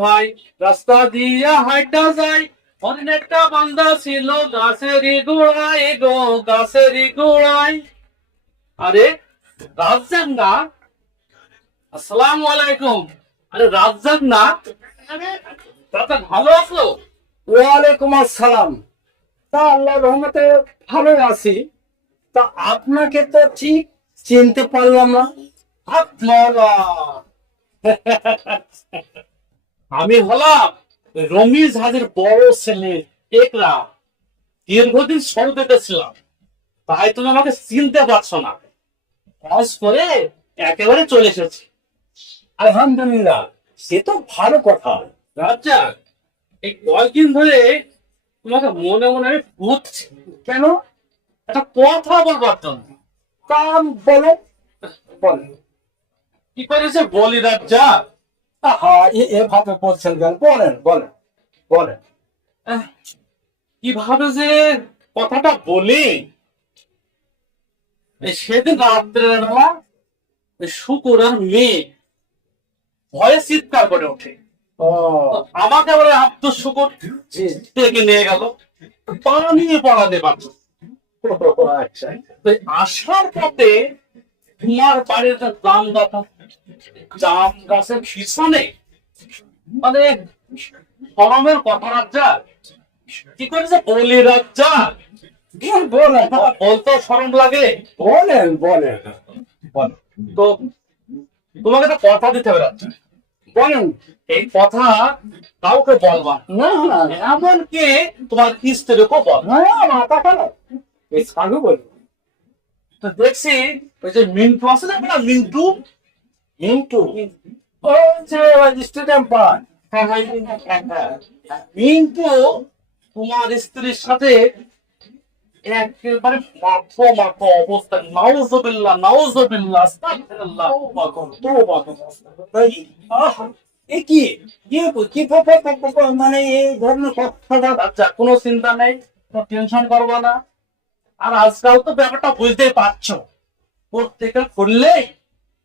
ভাই রাস্তা দিয়া হাইটা যায় অনেকটা বান্দা ছিল গাছেরই গোড়ায় গো গাছেরই গোড়ায়। আরে রাজ্জাক না আসসালামু আলাইকুম। আরে রাজ্জাক না দাদা, ভালো আছো? ওয়ালাইকুম আসসালাম। তা আল্লাহ রহমতে ভালো আছি। তা আপনাকে তো ঠিক চিনতে পারলাম না। আপনারা। আমি হলাম রমিজ হাজির বড় ছেলে একরা। দীর্ঘদিন সৌদিতে ছিলাম তাই তুমি আমাকে চিনতে পারছ না। কাজ করে একেবারে চলে এসেছি। আলহামদুলিল্লাহ সে তো ভালো কথা। রাজা এই কয়েকদিন ধরে তোমাকে মনে মনে আমি বুঝছি কেন? একটা কথা বলবার জন্য। তা বলো। বলো কি করেছে বলি রাজা? আহা এ- এভাবে বলছেন কেন? বলেন বলেন বলেন। কীভাবে যে কথাটা বলি? সেদিন রাত্রেবেলা শুকুর আর মেয়ে ভয়ে চিৎকার করে ওঠে। আমাকে বলে আব্দুল শুকুর ডেকে নিয়ে গেল। পানি পড়াতে পারছ ও, আচ্ছা। আসার পথে তোমার বাড়ির জাম গাছ জাম গাছের পিছনে মানে গরমের কথা রাজ্জা। কি বলি রাজ্জা? বলেন, বলেন বলতেও লাগে? বলেন বলেন। তো তোমাকে একটা কথা দিতে হবে রাজ্জা। বলেন। এই কথা কাউকে বলবা না। এমনকি তোমার স্ত্রীকেও বল। না মাথা খারাপ এই সাধু বলুন তো দেখছি ওই যে মিন্টু আছে না মিন্টু? মিন্টু। ও যে স্টেডিয়াম পান হ্যাঁ। মিন্টু তোমার স্ত্রীর সাথে একেবারে মাথো মাথো অবস্থা। নাউজুবিল্লাহ নাউজুবিল্লাহ আস্তাগফিরুল্লাহ তওবা করো। আহ, এ কি? কি মানে এই ধরনের কথাটা? আচ্ছা কোনো চিন্তা নেই কোনো টেনশন করব না। আর আজকাল তো ব্যাপারটা বুঝতেই পারছ। প্রত্যেকে করলেই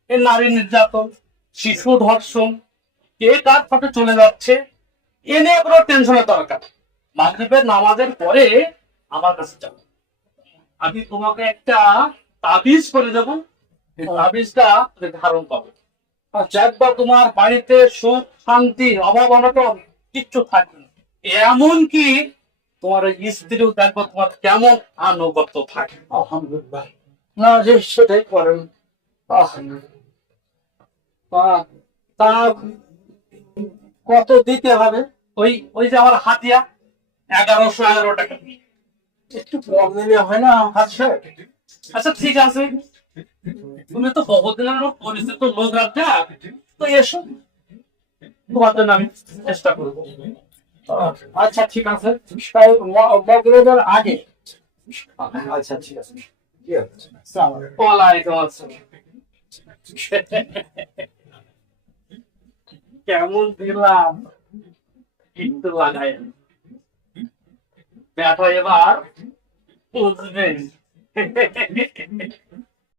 এ নারী নির্যাতন শিশু ধর্ষণ কে কার ফাটে চলে যাচ্ছে এ নিয়ে কোনো টেনশনের দরকার মাগরিবের নামাজের পরে আমার কাছে যাও। আমি তোমাকে একটা তাবিজ করে দেবো। তাবিজটা ধারণ আর একবার তোমার বাড়িতে সুখ শান্তি অভাব অনটন কিচ্ছু থাকবে না। এমনকি তোমার ওই স্ত্রীও দেখব তোমার কেমন আনুগত্য থাকে। আলহামদুলিল্লাহ। না যে সেটাই করেন। আহ, তা- কত দিতে হবে? ওই ওই যে আমার হাতিয়া এগারোশো এগারো টাকা। একটু কম দিলে হয় না আচ্ছা আচ্ছা ঠিক আছে। তুমি তো বহুদিনের পরিচিত লোক রাখা। তো এসো। জন্য আমি চেষ্টা করব। আচ্ছা ঠিক আছে। আগে। আচ্ছা ঠিক আছে। ঠিক আছে ওয়ালাইকুম আসসালাম কেমন দিলাম? কিন্তু লাগাই। ব্যথা এবার বুঝবে